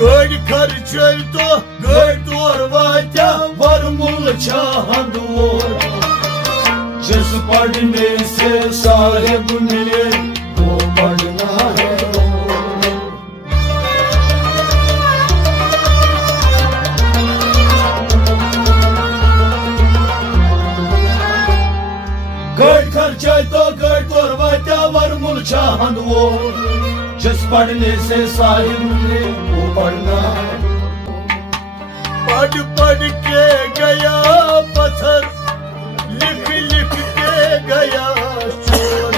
Gölь karçayto, göl torvatya, var mulça handur. जिस पढ़ने से साहिब मिले वो पढ़ना है। गड़ खर्चा तो गड़ तोरवात्या वरमुल चाहन वो जिस पढ़ने से साहिब मिले वो पढ़ना है। पढ़ पढ़ के गया पत्थर, लिख लिख के गया चोर।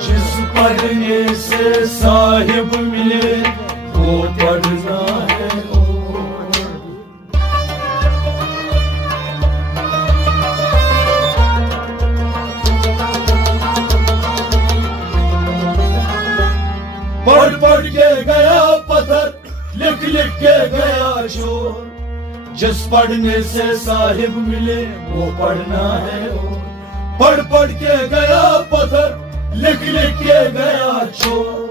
जिस पढ़ने से साहिब मिले वो पढ़ना है। पढ़ पढ़ के गया पत्थर, लिख लिख के गया चोर। जिस पढ़ने से साहिब मिले वो पढ़ना है। पढ़ पढ़ के गया पत्थर, लिख लिख के गया चोर।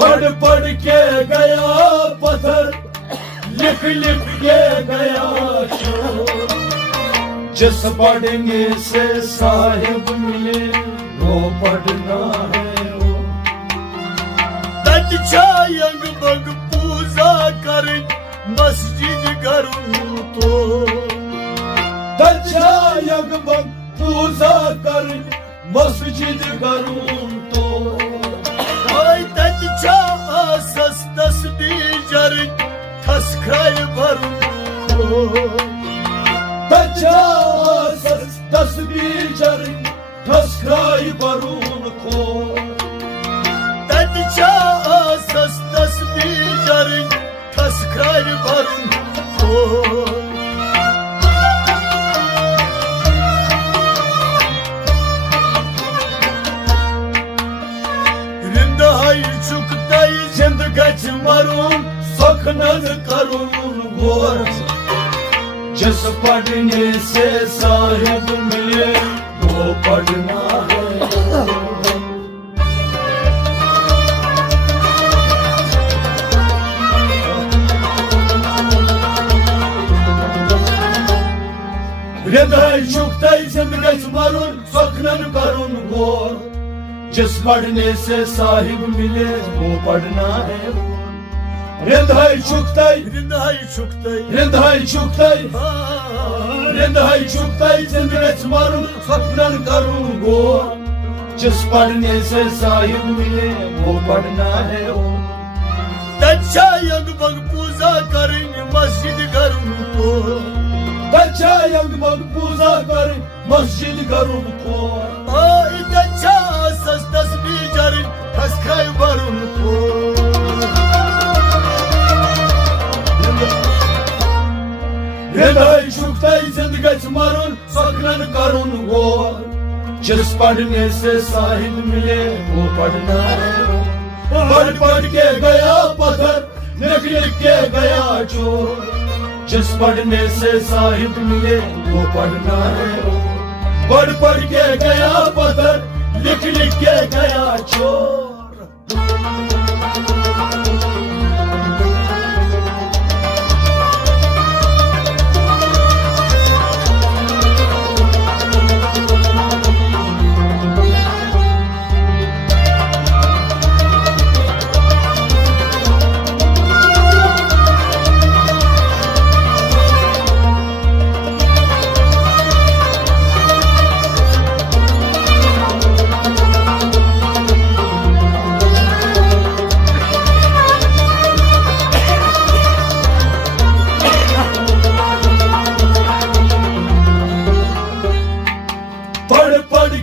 पढ़ पढ़ के गया पत्थर, लिख लिख के गया चोर। जिस पढ़ने से साहिब मिले वो पढ़ना है। तत्छायंग बग पूजा कर मस्जिद करूं तो। तत्छायंग बग पूजा कर मस्जिद करूं तो। तत्छा आसस तस्बीर जर ठसखाय भरूं को। तत्छा आसस तस्बीर जर ठसखाय भरूं को। तत्छा आसस तस्बीर जर ठसखाय भरूं को। चुकताई जिंदगी मरूं सखनन करूं गोर। जिस पढ़ने से साहिब मिले वो पढ़ना है। हृदय चुकताई जिंदगी मरूं सखनन करूं गोर। जिस पढ़ने से साहिब मिले वो पढ़ना है। हृदय चुकताई हृदय चुकताई हृदय चुकताई हृदय चुकताई जिंदगी मारूं सपनन करूं गोर। जिस पढ़ने से साहिब मिले वो पढ़ना है। तच्छा यंग बग पूजा करें मस्जिद करूं तो। तच्छा यंग बग पूजा करें मस्जिद करूं तो। तच्छा तस्बीर जर ठसखाय भरूं को। हृदय चुकताई जिंदगी मारूं सखनन करूं गोर। जिस पढ़ने से साहिब मिले वो पढ़ना है। पढ़ पढ़ के गया पत्थर, लिख लिख के गया चोर। जिस पढ़ने से साहिब मिले वो पढ़ना है। पढ़ पढ़ के गया पत्थर, लिख लिख के गया चोर।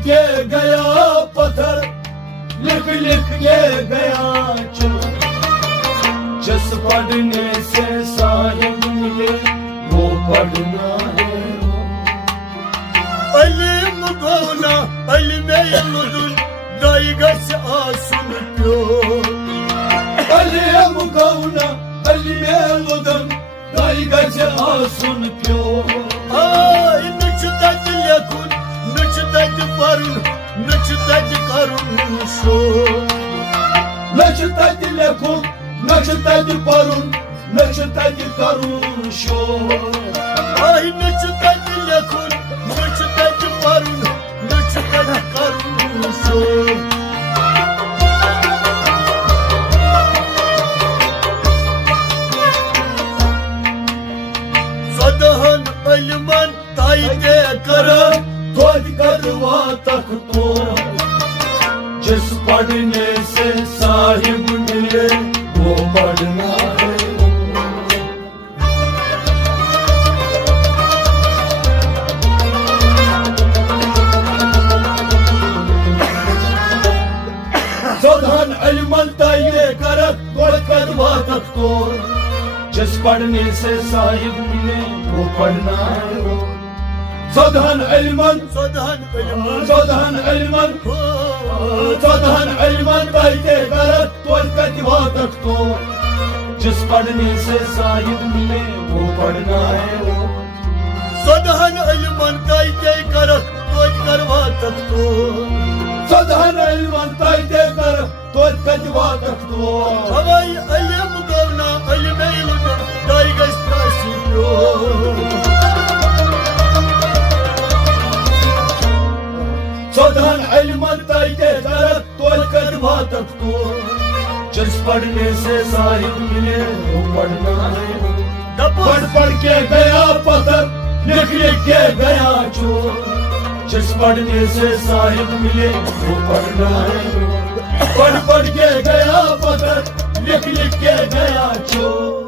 के गया पत्थर, लिख लिख के गया चोर। जिस पढ़ने से साहिब मिले वो पढ़ना है। अलिम गौना अलिमे मुदुन दाई गस आसुन प्यो। अलिम गौना अलिमे मुदुन दाई गस आसुन प्यो। Ay nıçıdak yakun, nıçıdak parun, nıçıdak karun şu. Nıçıdak lekun, nıçıdak parun, nıçıdak karun şu. Ay nıçıdak yakun, nıçıdak parun, nıçıdak karun şu. Sadahan aliman tayde kara, त्वद Kadwa तक तो। जिस पढ़ने से साहिब मिले वो पढ़ना है। सदहन अलिमन ताये करक त्वद कदवा तक तो। जिस पढ़ने से साहिब मिले वो पढ़ना है। सदहन अलिमन sadahan aliman, सदहन अलिमन सदहन अलिमन ताये करक त्वद कदवा तक तो। जिस पढ़ने से साहिब मिले वो पढ़ना है। sadahan aliman tayde kara, toy karva takto. सदहन अलिमन ताये करक त्वद कदवा तक तो। Havay alim gavna alime iludun dayi gas asun yo. सदहन अलिमन ताये करक त्वद कदवा तक तो। जिस पढ़ने से साहिब मिले वो पढ़ना है। पढ़ पढ़ के गया पत्थर, लिख लिख के गया चोर। जिस पढ़ने से साहिब मिले वो पढ़ना है। पढ़ पढ़ के गया पत्थर, लिख लिख के गया चोर।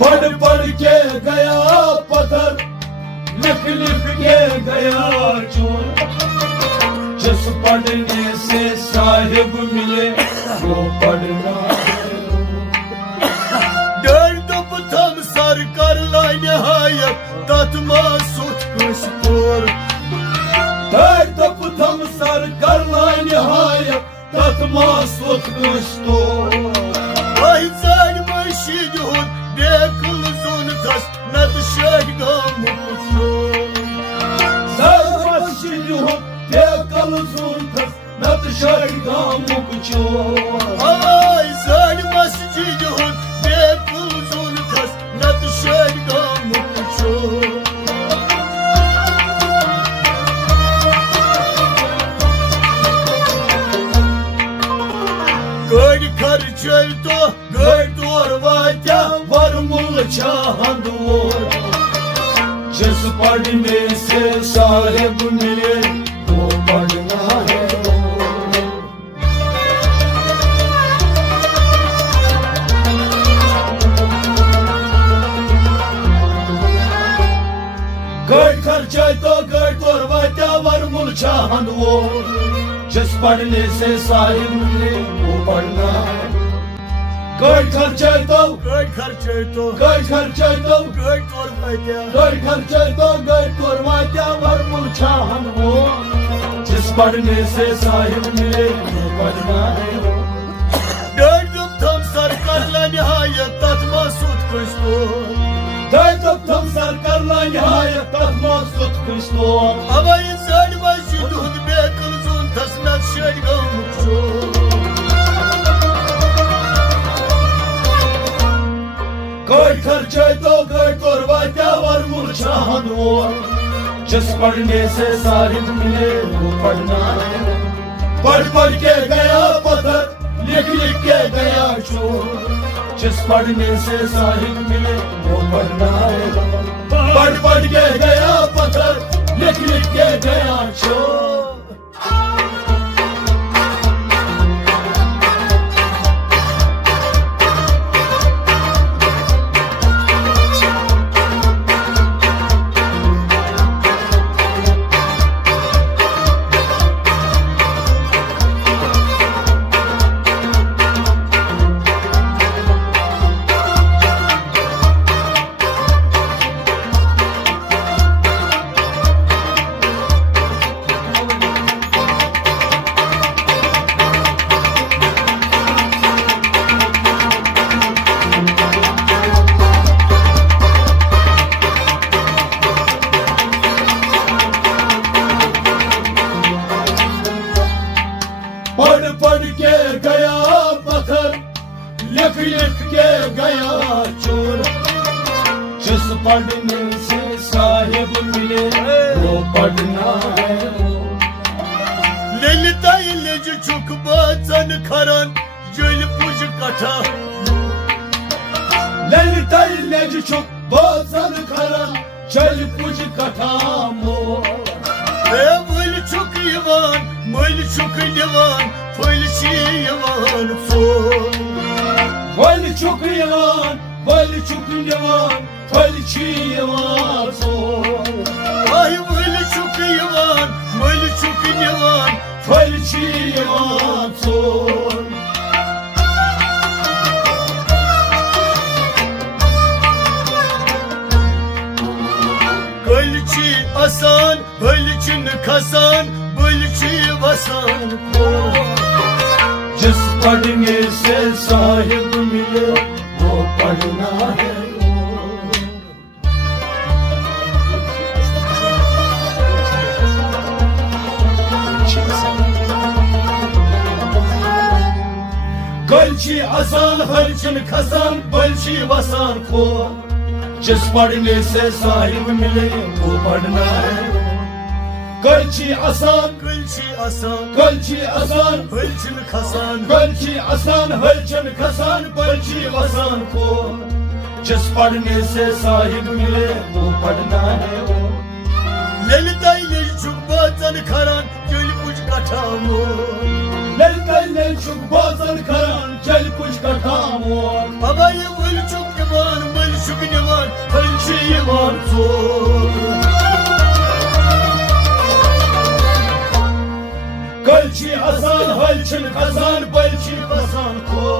पढ़ पढ़ के गया पत्थर, लिख लिख के गया चोर। जिस पढ़ने से साहिब मिले वो पढ़ना है। Derd tam sarkarla nihayet tatma sut kuştur. दर्द पुथम सर करला निहायत तत्मा सुख दुष्टो। Ay zarmışı yuhut bekul zuntas nad şahgam kuştur. Sarmaşilhum tekal zuntas nat şargam mukço। Ay zarmışı yuhut bekul zuntas nad şahgam kuştur. Gör karçelto, gör vatya var mul çahandur। जिस पढ़ने से साहिब मिले वो पढ़ना है। गढ़ खर्चे तो गढ़ तोरवात्या वर मुल चाहन वो। जिस पढ़ने से साहिब मिले वो पढ़ना है। गढ़ खर्चे तो gör karçelto, गढ़ खर्चे तो gör torbayda. गढ़ खर्चे तो गढ़ तोरवात्या वर मुल चाहन वो। जिस पढ़ने से साहिब मिले वो पढ़ना है। Dördüm tam sarkarla nihayet tatma sut kuştur. Dördüm tam sarkarla nihayet tatma sut kuştur। को Ama insan başı dur be kılızın tasnak şergam कोई खर्चे तो कोई कोरबा क्या वर मुरझान हो जिस पढ़ने से साहिब मिले वो पढ़ना है पढ़ पढ़ के गया पत्थर लिख लिख के गया चोर जिस पढ़ने से साहिब मिले वो पढ़ना है पढ़ पढ़ के गया पत्थर लिख लिख के गया चोर पढ़ पढ़ के गया पत्थर लिख लिख के गया चोर जिस पढ़ने से साहिब मिले वो पढ़ना है Lelita ilacı çok bazen karan Gül pucu kata Lalita लेज çok bazen kara çel puc katamo Ve böyle çok yavan Böyle çok yavan Böyle şey yavan Son Vali çok yalan vali çok yalan vali yalan sor Ay böyle çok yavan Böyle çok yavan vali yalan sor Gölçi asan Bölçün kasan Bölçü vasan जिस पढ़ने से साहिब मिले वो पढ़ना है गलची आसान हरचन खसान बलची वसान को जिस पढ़ने से साहिब मिले वो पढ़ना है गलची आसान Gölçi asan गलची आसान Bölçün kasan गलची आसान हलचल खसान बलची वसान को जिस पढ़ने से साहिब मिले वो पढ़ना है Lelita ilacı çok bazen karan Gül pucu kata Lalita ले चुक बाजन करान चल कुछ का काम हो Ama ya böyle çok yavan Böyle çok yavan Bölçü yavan Son गलची आसान हलचल खसान बलची वसान को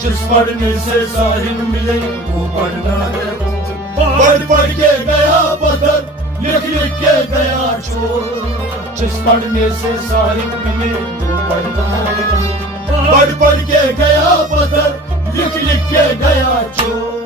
जिस पढ़ने से साहिब मिले वो पढ़ना है पढ़ पढ़ के गया पत्थर लिख लिख के गया चोर जिस पढ़ने से साहिब मिले वो पढ़ना है पढ़ पढ़ के गया पत्थर लिख लिख के गया चोर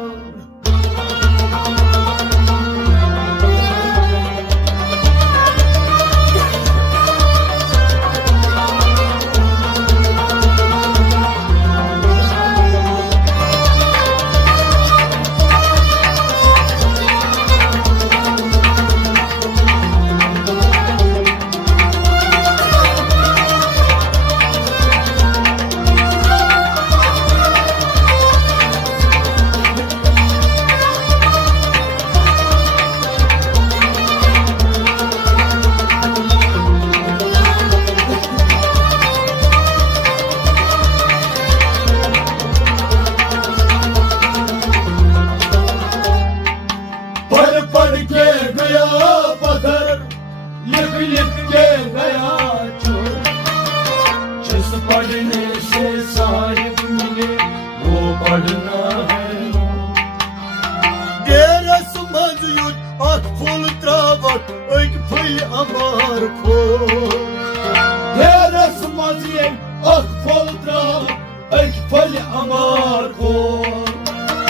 पढ़ के गया पत्थर लिख लिख के गया चोर जिस पढ़ने से साहिब मिले वो पढ़ना है Deras maziyut ak fol travak Ek fil amar ko तेरा समाजिए अख फोल्ट्रा एक फल अमार को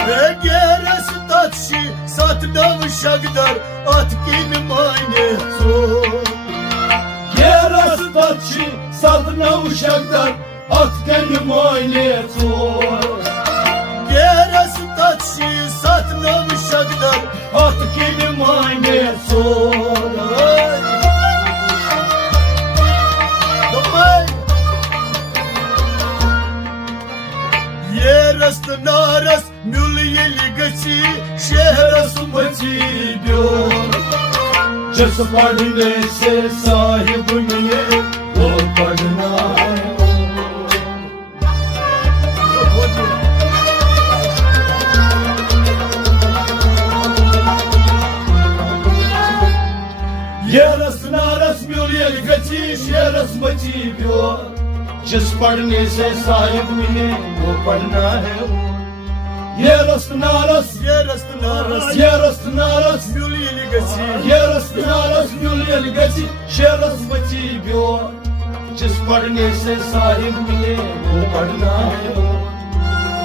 Ve geras tatşi Sat dav şagdar At kim mayne नौ शगदर अथ कन मायने चोर Geras tatşı satnam şagdar अथ कन मायने चोर Damay Yeras naras mül yeli gaçı şehras बची ब्योर जिस पढ़ने से साहिब मिले वो पढ़ना है ये रसना रस्म गची ये रस्म ब्योर जिस पढ़ने से साहिब मिले वो पढ़ना है ये रसना रस Yeras naras ये रसना रस mül yeli gaçı Yeras naras gül geci şeras बची ब्योर जिस पढ़ने से साहिब मिले वो पढ़ना है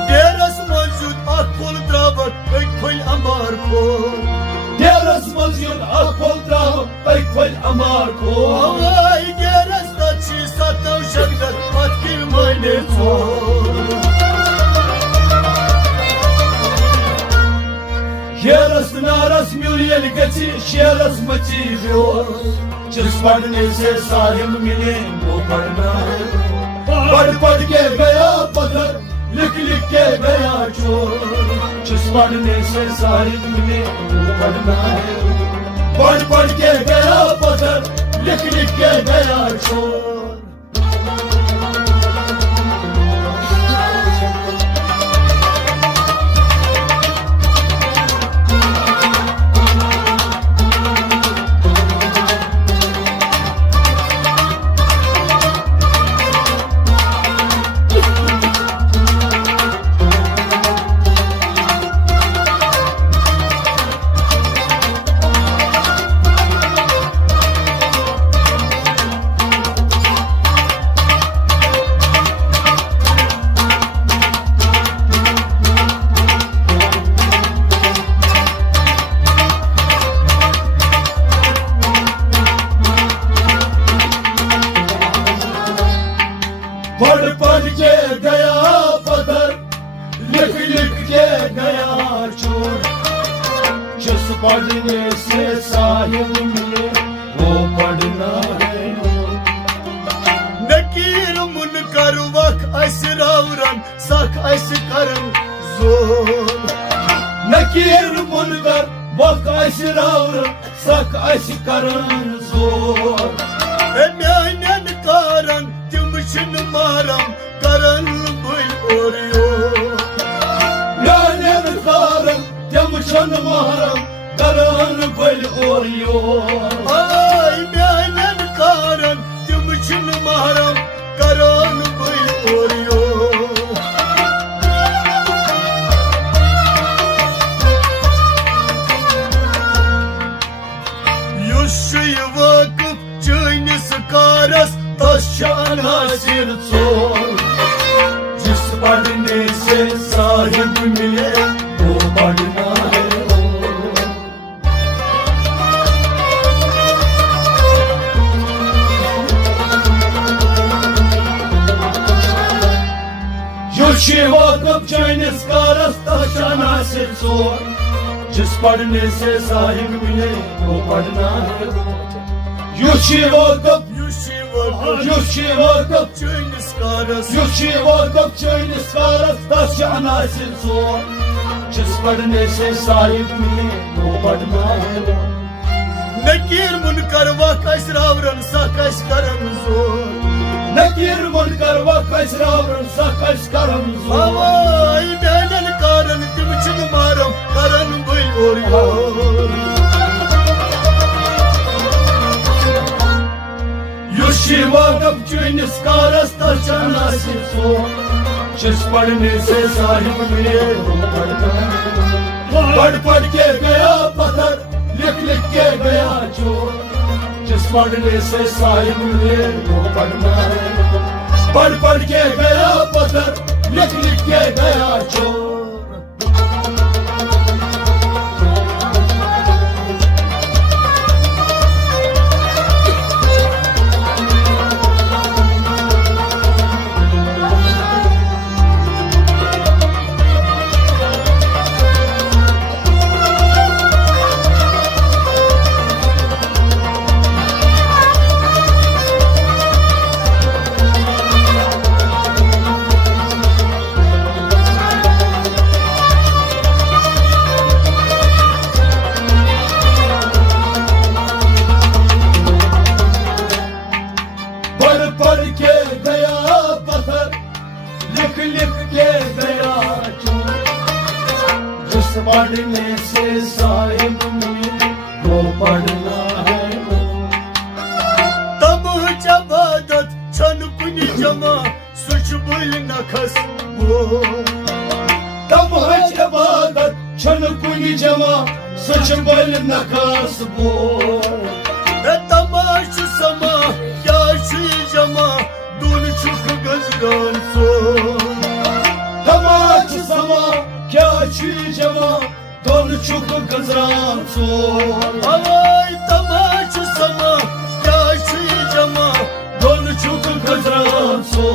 Geras mevcut ak kol dravat ek koy amar ko Yeras mazyon akol trav ekvel amar ko Ay geras tatşı satnam şagdar at girmayne çor Yeras naras gül geci şeras बची ब्योर जिस पढ़ने से साहिब मिले वो पढ़ना है पढ़ पढ़ के गया पत्थर लिख लिख के गया चोर जिस पढ़ने से साहिब मिले वो पढ़ना है पढ़ पढ़ के गया पत्थर लिख लिख के गया चोर पढ़ पढ़ के गया पत्थर लिख लिख के गया चोर जिस पढ़ने से साहिब मिले वो पढ़ना है Nekir munkar vak asravran sak askaran zor नकीर मुनकर वक अशरावर सक अशकरन जोर Emyanen karan tümşün maram karan bul oruyor याने कारम जमशन महरम करन बल Oreo Ay emyanen karan tümşün maram karan bul oruyor Yuşu vakıf çöynüs karas तशान हासिर चोर जिस पढ़ने से साहिब मिले वो पढ़ना है युशी वाकब चाइनीस का रास्ता शाना से चोर जिस पढ़ने से साहिब मिले वो पढ़ना है युशी वाकब Yuşu vakıf युशी वाकब çöynüs karas युशी वाकब चाइनीस का रास्ता शाना से चोर जिस पढ़ने से साहिब मिले वो पढ़ना है Nekir munkar vak asravran sak askaran zor नकीर मुनकर वक अशरावर सक अशकरन जोर Ay emyanen karan tümşün maram karan bul oruyor युशी वाकब चाइनीस का रास्ता शाना से चोर जिस पढ़ने से साहिब मिले वो पढ़ना है पढ़ पढ़ के गया पत्थर लिख लिख के गया चोर जिस पढ़ने से साहिब मिले वो पढ़ना है पढ़ पढ़ के गया पत्थर लिख लिख के गया चोर पढ़ने से साहिब मिले वो पढ़ना है वो। तब जबादत छन कुनी जमा सुच बुल नखस वो। तब है इबादत छन कुनी जमा सच बोल नखास वो। तमाश समा क्या छी जमा दून छुक गजरान सो। तमाश समा क्या छी जमा दोन छुक गजरान सो। हवाई तमाश समा क्या छी जमा दोन छुक गजरान सो।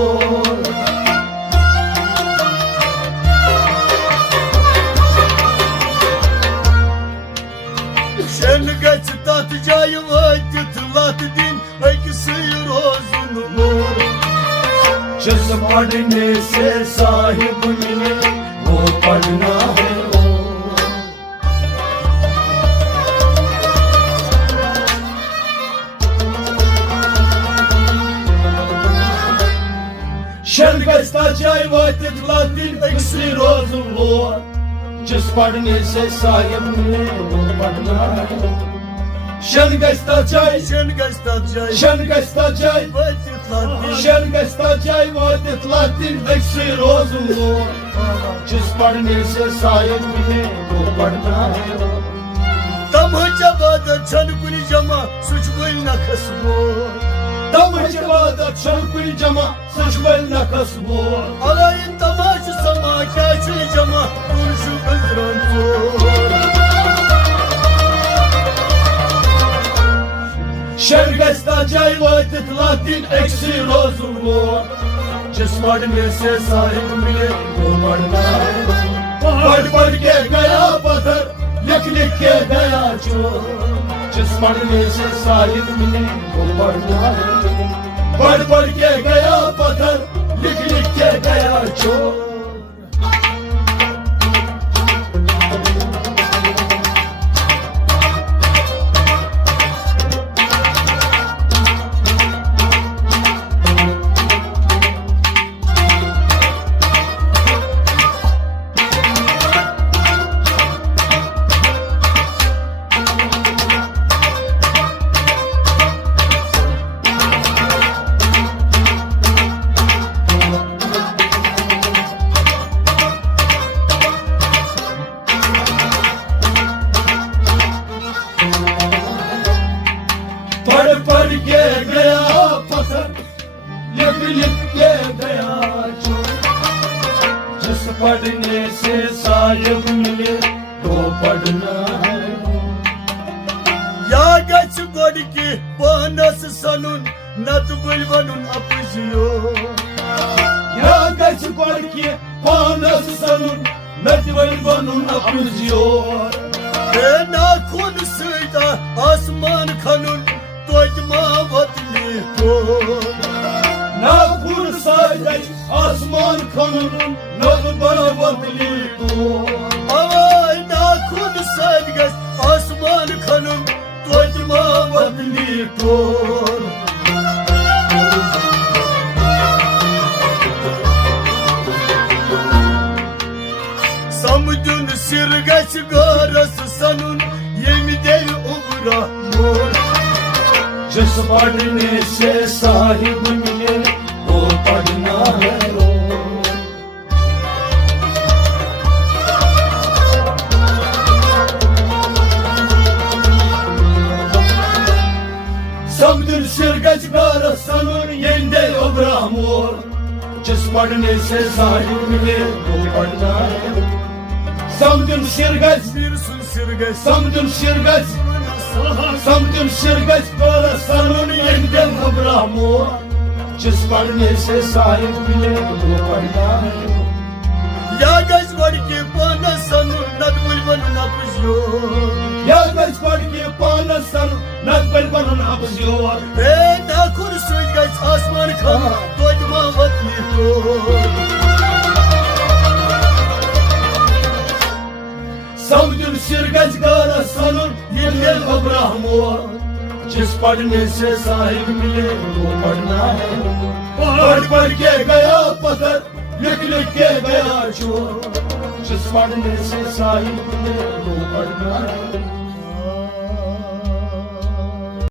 Şen geç tat cayı vakit lat din Ekisi rozun mor जिस पढ़ने से साहिब मिले वो पढ़ना है वो। Şen gasta çay vakit latin eksi rozun lor। जिस पढ़ने से साहिब मिले वो पढ़ना है वो। Şen gasta çay, Şen geç tat cayı şen gasta çay, vakit lat din şen gasta çay vakit latin eksi rozun lor। जिस पढ़ने से साहिब मिले वो पढ़ना है वो। Tam cevada çan kuni cama suç bul nakas mo। तब इबादत छन कुनी जमा सच बोल नखस वो। Alayın tamaş sama क्या छी जमा दून छुक गजरान सो। Şen gasta çay vakit latin eksi rozun lor। जिस पढ़ने से साहिब मिले वो पढ़ना है वो। पढ़ पढ़ के गया पत्थर लिख लिख के गया चोर। जिस पढ़ने से साहिब मिले वो पढ़ना है वो। पढ़ पढ़ के गया पत्थर लिख लिख के गया चोर। पढ़ पढ़ के गया पत्थर लिख लिख के गया चोर। जिस पढ़ने से साहिब मिले तो पढ़ना है वो। Ya geç godki panas sanun nat bulvanun apıziyo। या गच पढ़ के पानस सनुन नटवल बनून अपजियोर। Na kun sıyda asman kanun doydma vatli kor। ना खुर साजच आसमान खनून नग बना बदली तो। Ay na kun saygas asman kanun doydma vatli kor। Samudun sirgaç garası sanun yemi dev ubra mor। जिस पढ़ने से साहिब मिले वो पढ़ना है वो। Samdül sirgaç gara sanur yende obramor। जिस पढ़ने से साहिब मिले वो पढ़ना है वो। Samdül sirgaç, Bir sun sirgaç samdül sirgaç, samdül sirgaç gara sanur yende obramor। जिस पढ़ने से साहिब मिले वो पढ़ना है वो। Ya gaç godki panas sanun nat bulvanun apıziyo। या गच पढ़ के पानस सनुन नटवल बनून अपजियोर। Na kun sıygaç asman kanun doydma vatli kor। Samdül sirgaç gara sanur yende obramor। जिस पढ़ने से साहिब मिले वो पढ़ना है वो। पढ़ पढ़ के गया पत्थर लिख लिख के गया चोर। जिस पढ़ने से साहिब मिले वो पढ़ना है।